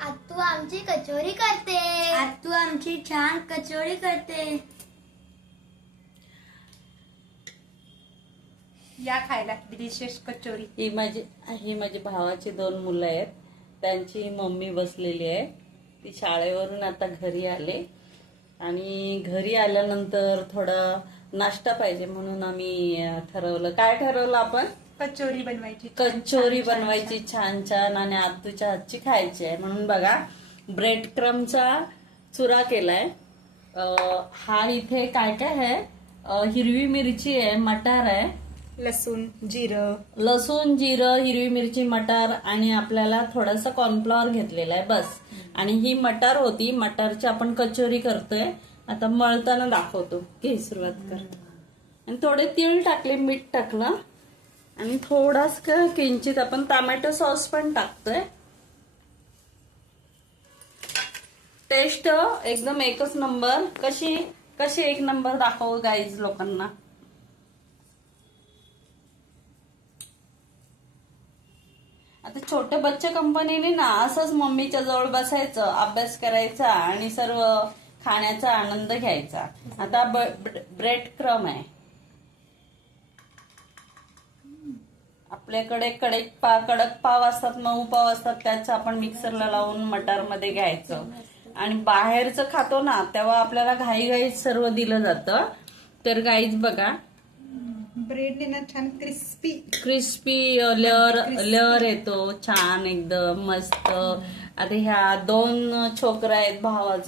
आत्तू आमची कचोरी करते. आत्तू आमची छान कचोरी करते. या खायला डिलिशियस कचोरी. ही माझी भावाची 2 मुलं आहेत. त्यांची मम्मी बसलेली आहे. ती शाळेवरून आता घरी आले आणि घरी आल्यानंतर थोडा नाश्ता पाहिजे म्हणून आम्ही ठरवलं. काय ठरवलं आपण? कचोरी बनवायची. कचोरी बनवायची छान छान आणि आत्तूच्या हातची खायची आहे म्हणून बघा ब्रेड क्रमचा चुरा केलाय. हा इथे काय काय आहे? हिरवी मिरची आहे, मटार आहे, लसूण जिरं, हिरवी मिरची, मटार आणि आपल्याला थोडासा कॉर्नफ्लॉवर घेतलेला आहे बस. आणि ही मटार होती. मटारची आपण कचोरी करतोय. आता मळताना दाखवतो. घे सुरुवात कर. आणि थोडे तीळ टाकले, मीठ टाकलं आणि थोडास किंचित आपण टोमॅटो सॉस पण टाकतोय. टेस्ट एकदम एकच नंबर. कशी एक नंबर दाखव गाईज लोकांना. आता छोटे बच्चे कंपनीने ना असंच मम्मीच्या जवळ बसायचं, अभ्यास करायचा आणि सर्व खाण्याचा आनंद घ्यायचा. आता ब्रेड क्रम आहे. आपल्याकडे कडक पाव असतात, मऊ पाव असतात. त्याचं आपण मिक्सरला लावून मटारमध्ये घ्यायचं आणि बाहेरचं खातो ना तेव्हा आपल्याला घाईघाईत सर्व दिलं जातं. तर गाईज बघा ब्रेड ना छान क्रिस्पी लेअर येतो छान एकदम मस्त. आता ह्या 2 छोकरा आहेत भावाचं.